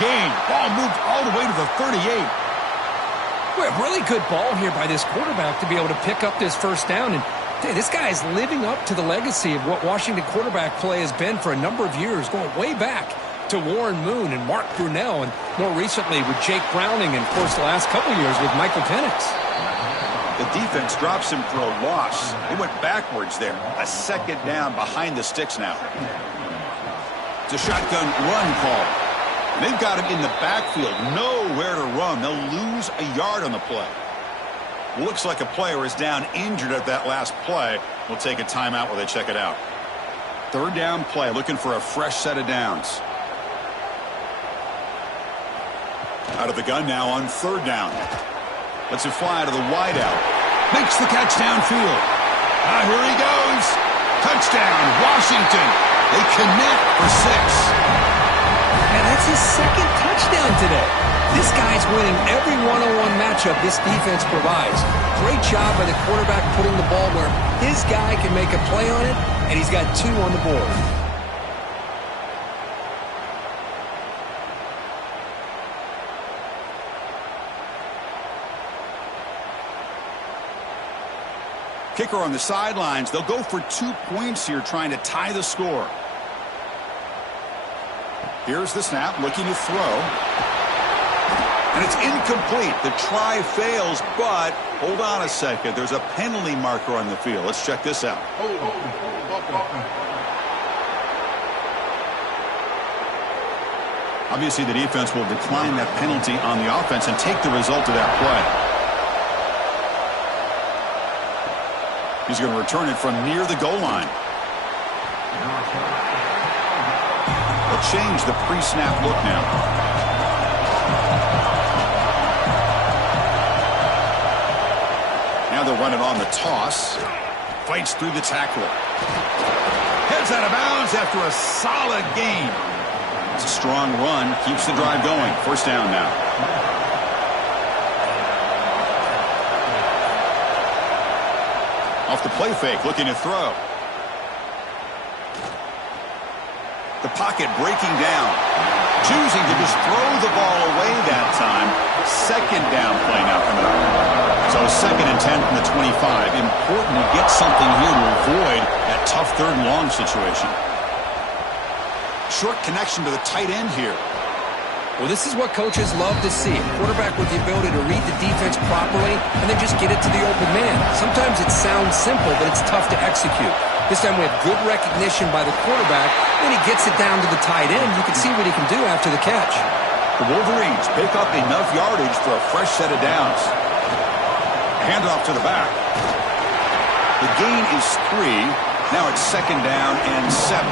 gain. Ball moved all the way to the 38. Well, really good ball here by this quarterback to be able to pick up this first down. And hey, this guy is living up to the legacy of what Washington quarterback play has been for a number of years, going way back to Warren Moon and Mark Brunell, and more recently with Jake Browning, and, of course, the last couple years with Michael Penix. The defense drops him for a loss. He went backwards there. A second down behind the sticks now. It's a shotgun run call. They've got him in the backfield. Nowhere to run. They'll lose a yard on the play. Looks like a player is down injured at that last play. We'll take a timeout while they check it out. Third down play, looking for a fresh set of downs. Out of the gun now on third down. Lets it fly to the wideout. Makes the catch downfield. Here he goes. Touchdown, Washington. They connect for 6. And that's his second touchdown today. This guy's winning every one-on-one matchup this defense provides. Great job by the quarterback putting the ball where his guy can make a play on it, and he's got 2 on the board. Kicker on the sidelines. They'll go for 2 points here, trying to tie the score. Here's the snap, looking to throw. And it's incomplete. The try fails, but hold on a second. There's a penalty marker on the field. Let's check this out. Obviously, the defense will decline that penalty on the offense and take the result of that play. He's going to return it from near the goal line. They'll change the pre-snap look now. Now they'll run it on the toss. Fights through the tackler. Heads out of bounds after a solid gain. It's a strong run. Keeps the drive going. First down now. Off the play fake, looking to throw. The pocket breaking down. Choosing to just throw the ball away that time. Second down play now coming up. So 2nd and 10 from the 25. Important to get something here to avoid that tough 3rd and long situation. Short connection to the tight end here. Well, this is what coaches love to see. A quarterback with the ability to read the defense properly and then just get it to the open man. Sometimes it sounds simple, but it's tough to execute. This time we have good recognition by the quarterback. When he gets it down to the tight end, you can see what he can do after the catch. The Wolverines pick up enough yardage for a fresh set of downs. Handoff to the back. The gain is 3. Now it's 2nd down and 7.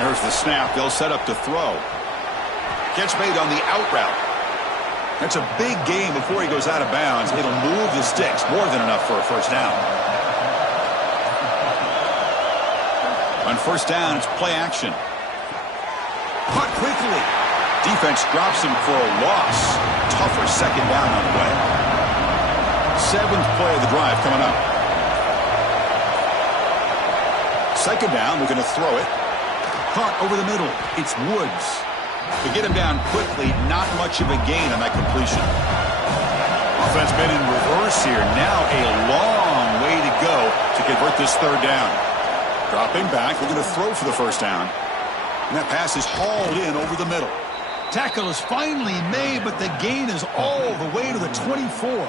There's the snap. They'll set up to throw. Catch made on the out route. That's a big gain before he goes out of bounds. It'll move the sticks. More than enough for a first down. On first down, it's play action. Caught quickly. Defense drops him for a loss. Tougher second down on the way. 7th play of the drive coming up. 2nd down. We're going to throw it. Caught over the middle. It's Woods. To get him down quickly, not much of a gain on that completion. Offense been in reverse here. Now a long way to go to convert this 3rd down. Dropping back, we're going to throw for the first down. And that pass is hauled in over the middle. Tackle is finally made, but the gain is all the way to the 24.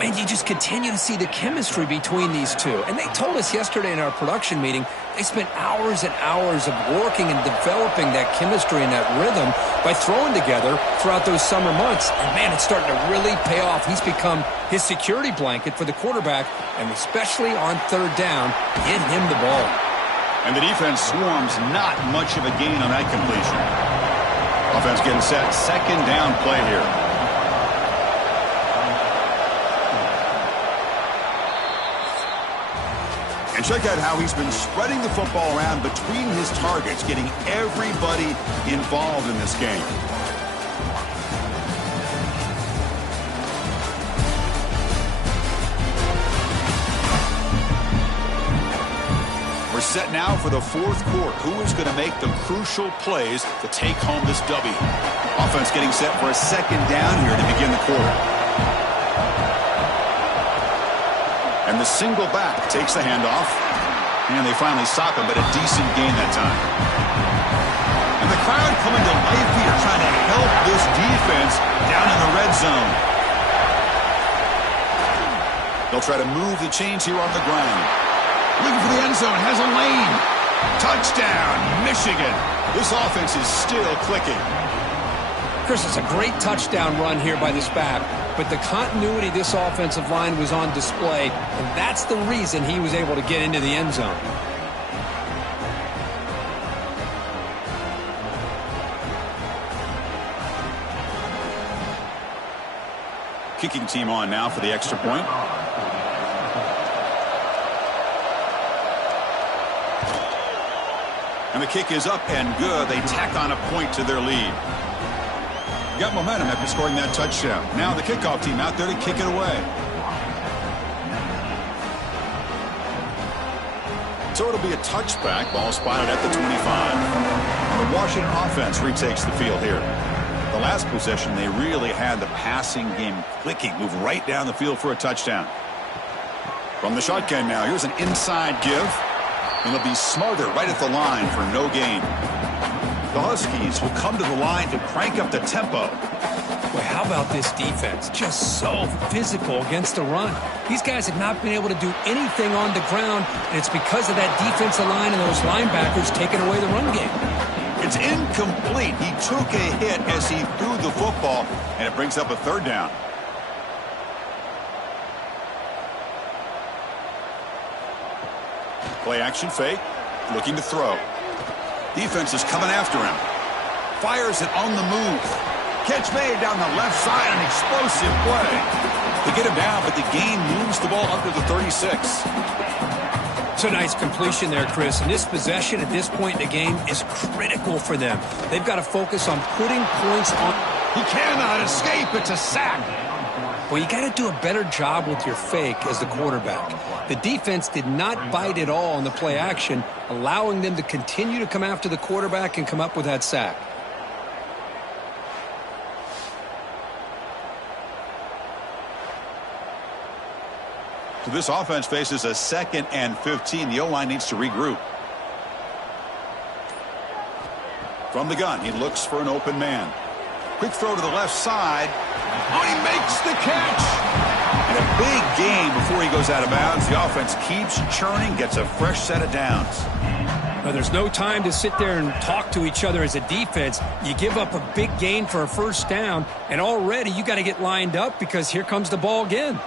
And you just continue to see the chemistry between these two. And they told us yesterday in our production meeting, they spent hours and hours of working and developing that chemistry and that rhythm by throwing together throughout those summer months. And, man, it's starting to really pay off. He's become his security blanket for the quarterback, and especially on 3rd down, get him the ball. And the defense swarms, not much of a gain on that completion. Offense getting set. 2nd down play here. And check out how he's been spreading the football around between his targets, getting everybody involved in this game. We're set now for the fourth quarter. Who is going to make the crucial plays to take home this W? Offense getting set for a second down here to begin the quarter. And the single back takes the handoff. And they finally stop him, but a decent gain that time. And the crowd coming to life here, trying to help this defense down in the red zone. They'll try to move the chains here on the ground. Looking for the end zone, has a lane. Touchdown, Michigan. This offense is still clicking. Chris, it's a great touchdown run here by this back, but the continuity of this offensive line was on display, and that's the reason he was able to get into the end zone. Kicking team on now for the extra point. And the kick is up and good. They tack on a point to their lead. Got momentum after scoring that touchdown. Now the kickoff team out there to kick it away. So it'll be a touchback. Ball spotted at the 25. The Washington offense retakes the field here. The last possession, they really had the passing game clicking. Move right down the field for a touchdown. From the shotgun now, here's an inside give. And they'll be smarter right at the line for no gain. The Huskies will come to the line to crank up the tempo. Boy, how about this defense? Just so physical against the run. These guys have not been able to do anything on the ground, and it's because of that defensive line and those linebackers taking away the run game. It's incomplete. He took a hit as he threw the football, and it brings up a third down. Play action fake, looking to throw. Defense is coming after him. Fires it on the move. Catch made down the left side, an explosive play. They get him down, but the gain moves the ball under the 36. It's a nice completion there, Chris. And this possession at this point in the game is critical for them. They've got to focus on putting points on. He cannot escape. It's a sack. Well, you got to do a better job with your fake as the quarterback. The defense did not bite at all on the play action, allowing them to continue to come after the quarterback and come up with that sack. So this offense faces a 2nd and 15. The O-line needs to regroup. From the gun, he looks for an open man. Quick throw to the left side. Oh, he makes the catch. And a big gain before he goes out of bounds. The offense keeps churning, gets a fresh set of downs. Well, there's no time to sit there and talk to each other as a defense. You give up a big gain for a first down, and already you got to get lined up because here comes the ball again.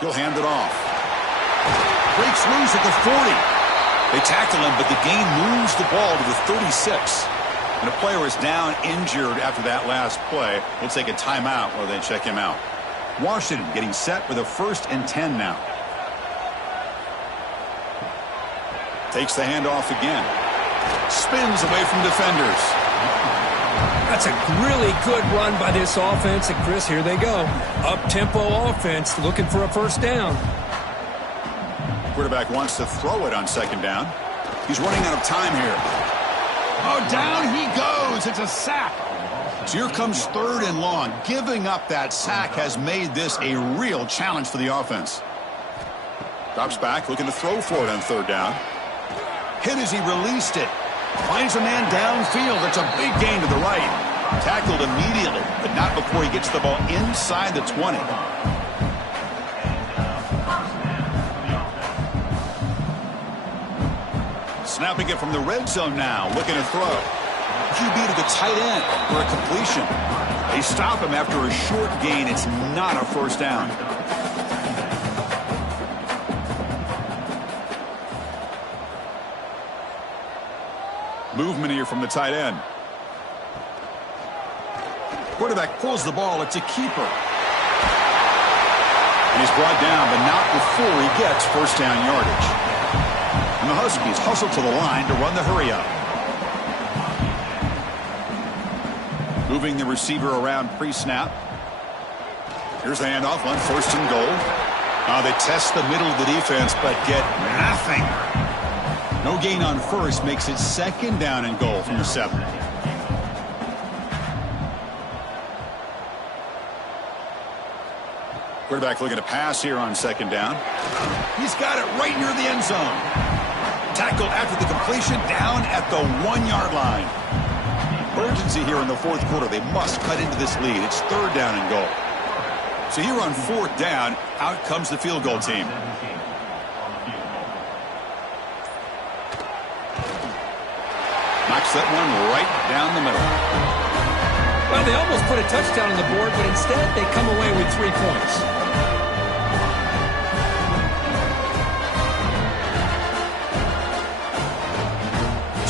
He'll hand it off. Breaks loose at the 40. They tackle him, but the gain moves the ball to the 36. And a player is down injured after that last play. We'll take a timeout while they check him out. Washington getting set for the 1st and 10 now. Takes the handoff again. Spins away from defenders. That's a really good run by this offense. And, Chris, here they go. Up-tempo offense looking for a first down. Quarterback wants to throw it on 2nd down. He's running out of time here. Oh, down he goes. It's a sack. So here comes 3rd and long. Giving up that sack has made this a real challenge for the offense. Drops back, looking to throw for it on 3rd down. Hit as he released it. Finds a man downfield. That's a big gain to the right. Tackled immediately, but not before he gets the ball inside the 20. Snapping it from the red zone now, looking to throw. QB to the tight end for a completion. They stop him after a short gain. It's not a first down. Movement here from the tight end. Quarterback pulls the ball. It's a keeper. And he's brought down, but not before he gets first down yardage. And the Huskies hustle to the line to run the hurry-up. Moving the receiver around pre-snap. Here's the handoff on 1st and goal. They test the middle of the defense, but get nothing. No gain on first makes it 2nd down and goal from the 7. Quarterback looking to pass here on 2nd down. He's got it right near the end zone. Tackled after the completion, down at the 1-yard line. Urgency here in the 4th quarter. They must cut into this lead. It's 3rd down and goal. So here on 4th down, out comes the field goal team. Knocks that one right down the middle. Well, they almost put a touchdown on the board, but instead they come away with 3 points.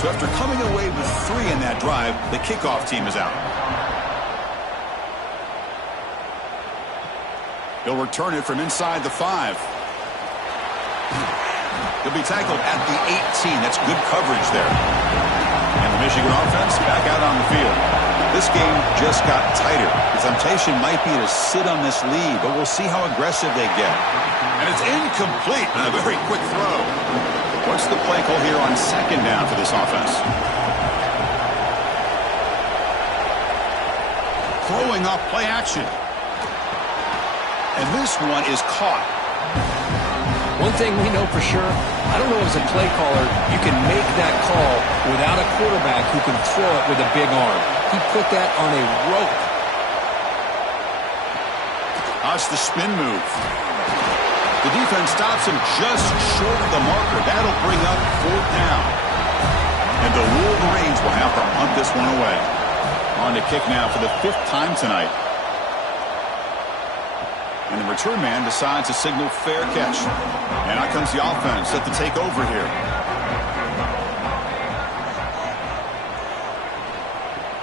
So after coming away with 3 in that drive, the kickoff team is out. He'll return it from inside the 5. He'll be tackled at the 18. That's good coverage there. And the Michigan offense back out on the field. This game just got tighter. The temptation might be to sit on this lead, but we'll see how aggressive they get. And it's incomplete. A very quick throw. What's the play call here on 2nd down for this offense? Throwing off play action. And this one is caught. One thing we know for sure, I don't know as a play caller, you can make that call without a quarterback who can throw it with a big arm. He put that on a rope. That's the spin move. The defense stops him just short of the marker. That'll bring up 4th down. And the Wolverines will have to punt this one away. On to kick now for the 5th time tonight. And the return man decides to signal fair catch. And out comes the offense set to take over here.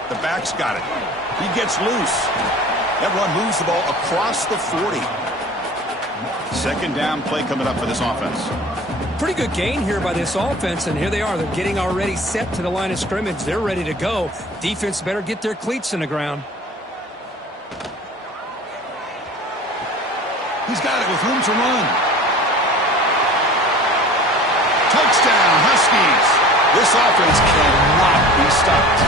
The back's got it. He gets loose. That run moves the ball across the 40. 2nd down play coming up for this offense. Pretty good gain here by this offense, and here they are. They're getting already set to the line of scrimmage. They're ready to go. Defense better get their cleats in the ground. He's got it with room to run. Touchdown, Huskies. This offense cannot be stopped.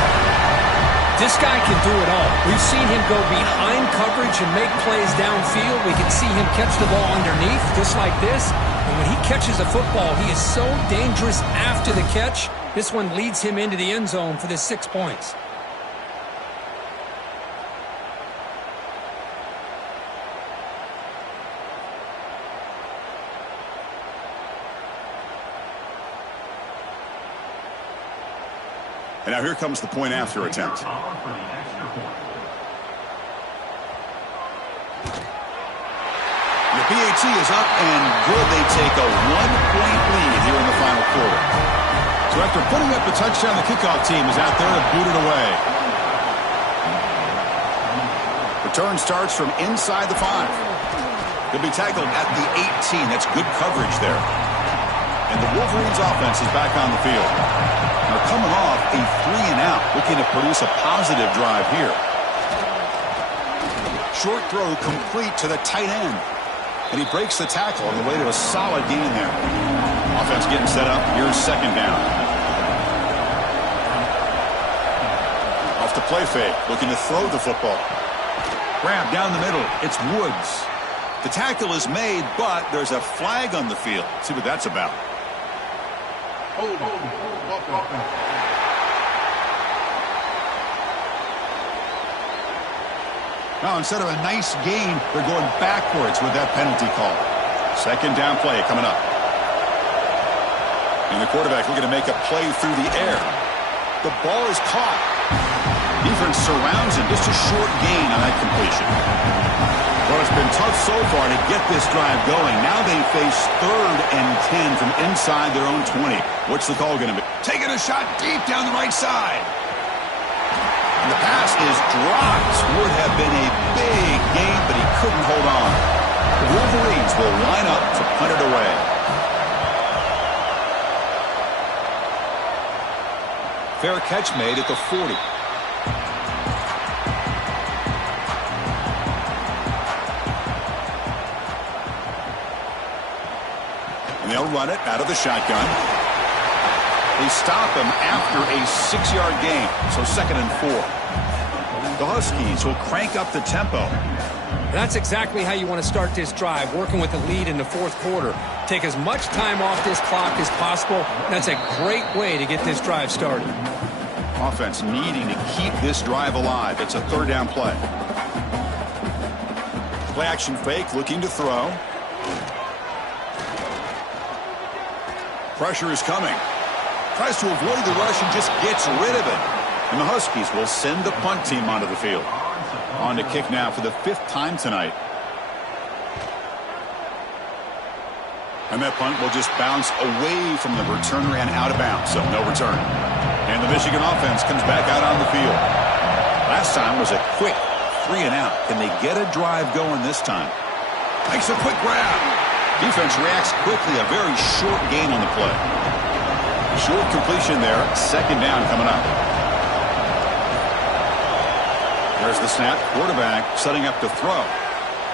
This guy can do it all. We've seen him go behind coverage and make plays downfield. We can see him catch the ball underneath, just like this. And when he catches a football, he is so dangerous after the catch. This one leads him into the end zone for the 6 points. And now here comes the point after attempt. The PAT is up and good. They take a 1-point lead here in the final quarter. So after putting up the touchdown, the kickoff team is out there to boot it away. Return starts from inside the 5. He'll be tackled at the 18. That's good coverage there. And the Wolverines offense is back on the field. They're coming off a 3-and-out, looking to produce a positive drive here. Short throw complete to the tight end. And he breaks the tackle on the way to a solid gain there. Offense getting set up. Here's 2nd down. Off the play fake, looking to throw the football. Grab down the middle. It's Woods. The tackle is made, but there's a flag on the field. Let's see what that's about. Now, instead of a nice gain, they're going backwards with that penalty call. 2nd down play coming up. And the quarterback looking to make a play through the air. The ball is caught. Defense surrounds him. Just a short gain on that completion. Well, it's been tough so far to get this drive going. Now they face 3rd and 10 from inside their own 20. What's the call going to be? Taking a shot deep down the right side. And the pass is dropped. Would have been a big gain, but he couldn't hold on. The Wolverines will line up to punt it away. Fair catch made at the 40. And they'll run it out of the shotgun. They stop him after a 6-yard gain, so 2nd and 4. The Huskies will crank up the tempo. That's exactly how you want to start this drive, working with a lead in the 4th quarter. Take as much time off this clock as possible. That's a great way to get this drive started. Offense needing to keep this drive alive. It's a 3rd down play. Play action fake, looking to throw. Pressure is coming. Tries to avoid the rush and just gets rid of it. And the Huskies will send the punt team onto the field. On to kick now for the 5th time tonight. And that punt will just bounce away from the returner and out of bounds, so no return. And the Michigan offense comes back out on the field. Last time was a quick 3 and out. Can they get a drive going this time? Makes a quick grab. Defense reacts quickly. A very short gain on the play. Short completion there. 2nd down coming up. There's the snap. Quarterback setting up to throw.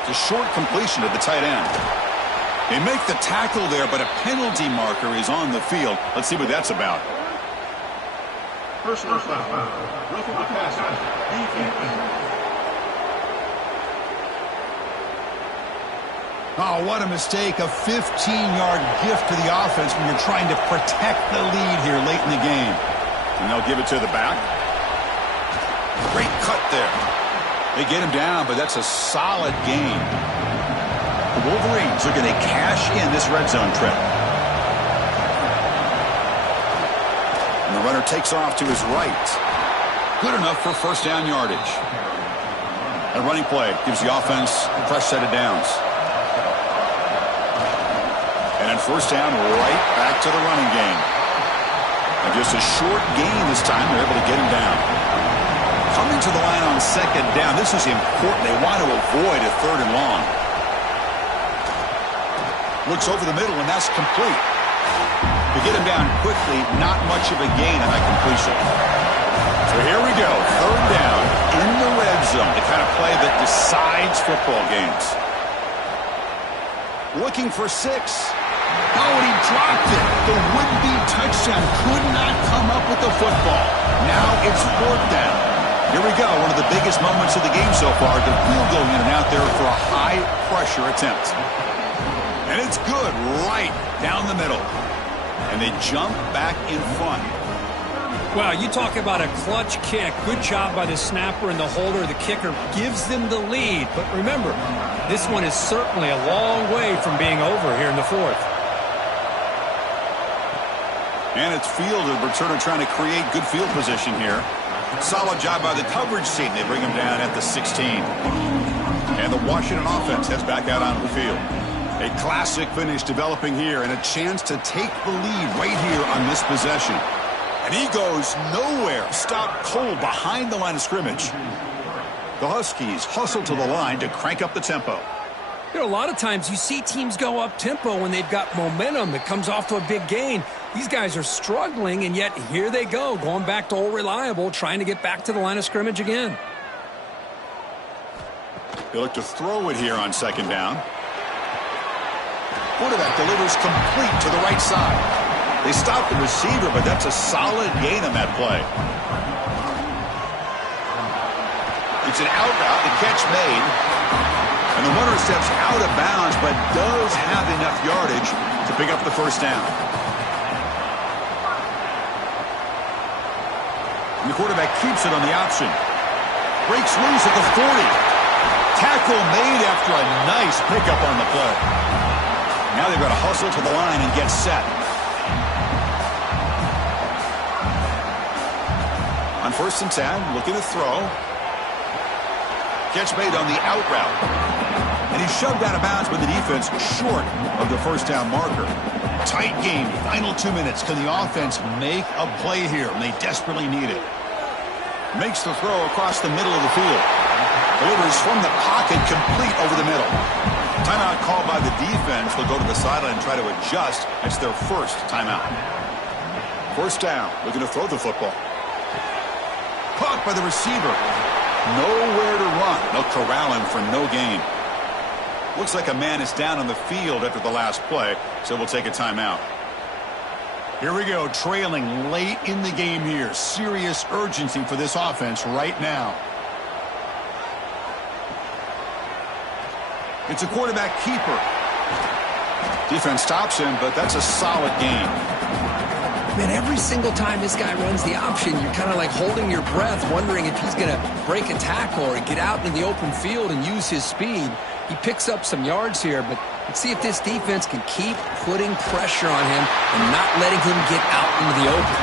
It's a short completion to the tight end. They make the tackle there, but a penalty marker is on the field. Let's see what that's about. Personal foul. Roughing the passer. Oh, what a mistake. A 15-yard gift to the offense when you're trying to protect the lead here late in the game. And they'll give it to the back. Great cut there. They get him down, but that's a solid gain. The Wolverines are going to cash in this red zone trip. And the runner takes off to his right. Good enough for 1st down yardage. A running play gives the offense a fresh set of downs. And 1st down, right back to the running game. And just a short gain this time. They're able to get him down. Coming to the line on 2nd down. This is important. They want to avoid a 3rd and long. Looks over the middle, and that's complete. To get him down quickly, not much of a gain on that completion. So here we go. 3rd down in the red zone. The kind of play that decides football games. Looking for 6. Oh, and he dropped it. The would-be touchdown could not come up with the football. Now it's 4th down. Here we go. One of the biggest moments of the game so far. The field goal unit out there for a high-pressure attempt. And it's good right down the middle. And they jump back in front. Well, you talk about a clutch kick. Good job by the snapper and the holder. The kicker gives them the lead. But remember, this one is certainly a long way from being over here in the 4th. And it's fielded. Returner trying to create good field position here. Solid job by the coverage team. They bring him down at the 16. And the Washington offense heads back out onto the field. A classic finish developing here and a chance to take the lead right here on this possession. And he goes nowhere. Stopped cold behind the line of scrimmage. The Huskies hustle to the line to crank up the tempo. You know, a lot of times you see teams go up-tempo when they've got momentum. It comes off to a big gain. These guys are struggling, and yet here they go, going back to old reliable, trying to get back to the line of scrimmage again. They look to throw it here on 2nd down. Quarterback delivers complete to the right side. They stop the receiver, but that's a solid gain on that play. It's an out route, the catch made. And the runner steps out of bounds, but does have enough yardage to pick up the 1st down. And the quarterback keeps it on the option. Breaks loose at the 40. Tackle made after a nice pickup on the play. Now they've got to hustle to the line and get set. On 1st and 10, looking to throw. Catch made on the out route. And he's shoved out of bounds with the defense short of the 1st down marker. Tight game, final 2 minutes. Can the offense make a play here? And they desperately need it. Makes the throw across the middle of the field. Delivers from the pocket, complete over the middle. Timeout called by the defense. They'll go to the sideline and try to adjust. It's their 1st timeout. 1st down, looking to throw the football. Caught by the receiver. Nowhere to run. They'll corral him for no gain. Looks like a man is down on the field after the last play, so we'll take a timeout. Here we go, trailing late in the game here. Serious urgency for this offense right now. It's a quarterback keeper. Defense stops him, but that's a solid game. Man, every single time this guy runs the option, you're kind of like holding your breath, wondering if he's going to break a tackle or get out into the open field and use his speed. He picks up some yards here, but let's see if this defense can keep putting pressure on him and not letting him get out into the open.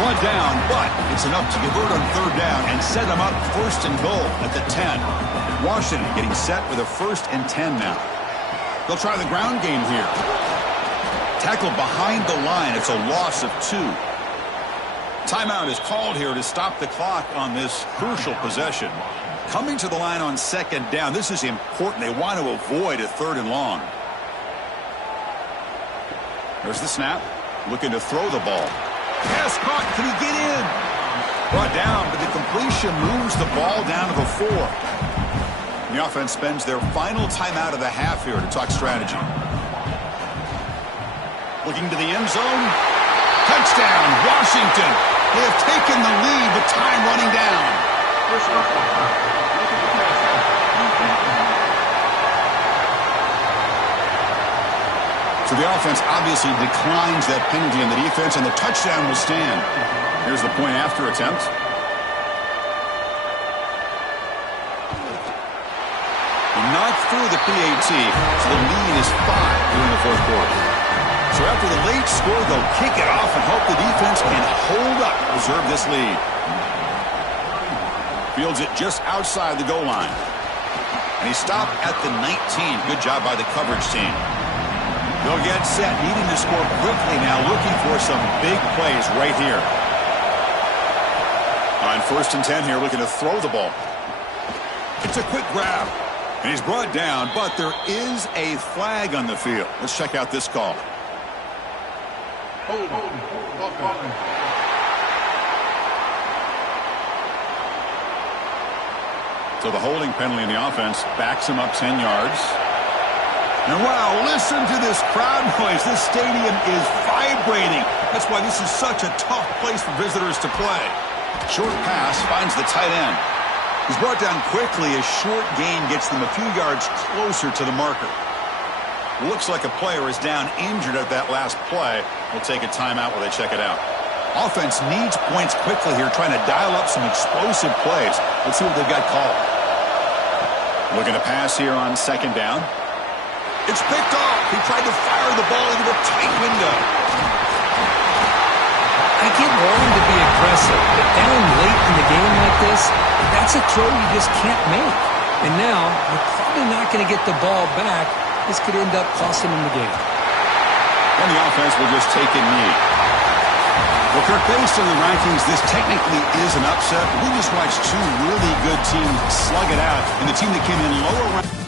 Brought down, but it's enough to convert on third down and set him up first and goal at the 10. Washington getting set with a 1st and 10 now. They'll try the ground game here. Tackled behind the line. It's a loss of 2. Timeout is called here to stop the clock on this crucial possession. Coming to the line on 2nd down. This is important. They want to avoid a 3rd and long. There's the snap. Looking to throw the ball. Pass caught. Can he get in? Brought down, but the completion moves the ball down to the 4. The offense spends their final timeout of the half here to talk strategy. Looking to the end zone. Touchdown, Washington. They have taken the lead with time running down. So the offense obviously declines that penalty in the defense, and the touchdown will stand. Here's the point after attempt. Knocked through the PAT, so the lead is 5 here in the 4th quarter. So after the late score, they'll kick it off and hope the defense can hold up and preserve this lead. Fields it just outside the goal line. And he stopped at the 19. Good job by the coverage team. They'll get set, needing to score quickly now, looking for some big plays right here. On 1st and 10 here, looking to throw the ball. It's a quick grab. And he's brought down, but there is a flag on the field. Let's check out this call. So the holding penalty in the offense backs him up 10 yards. And wow, listen to this crowd noise. This stadium is vibrating. That's why this is such a tough place for visitors to play. Short pass finds the tight end. He's brought down quickly. A short gain gets them a few yards closer to the marker. Looks like a player is down injured at that last play. We'll take a timeout while they check it out. Offense needs points quickly here, trying to dial up some explosive plays. Let's see what they've got called. Looking to pass here on 2nd down. It's picked off. He tried to fire the ball into a tight window. I get wanting to be aggressive, but down late in the game like this, that's a throw you just can't make. And now, you're probably not going to get the ball back. This could end up costing them the game. And the offense will just take a knee. Well, Kirk, based on the rankings, this technically is an upset. We just watched 2 really good teams slug it out, and the team that came in lower